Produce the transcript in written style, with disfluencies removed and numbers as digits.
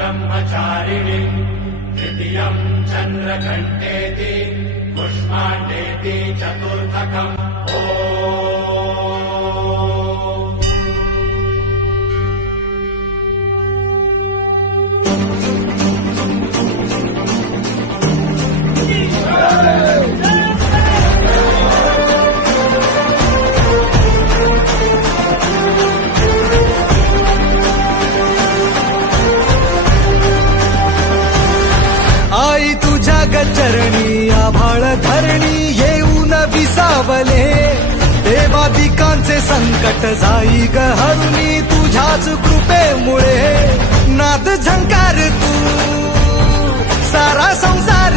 ब्रह्मचारिणि तृतीयं चन्द्रघण्टेति पुष्माण्डेति चतुर्थकम् आई तुझ्या गचरणी आभाळ धरणी येऊन विसावले देवादिकांचे संकट जाई ग हरुणी तुझ्याच कृपेमुळे नाद झंकार तू सारा संसार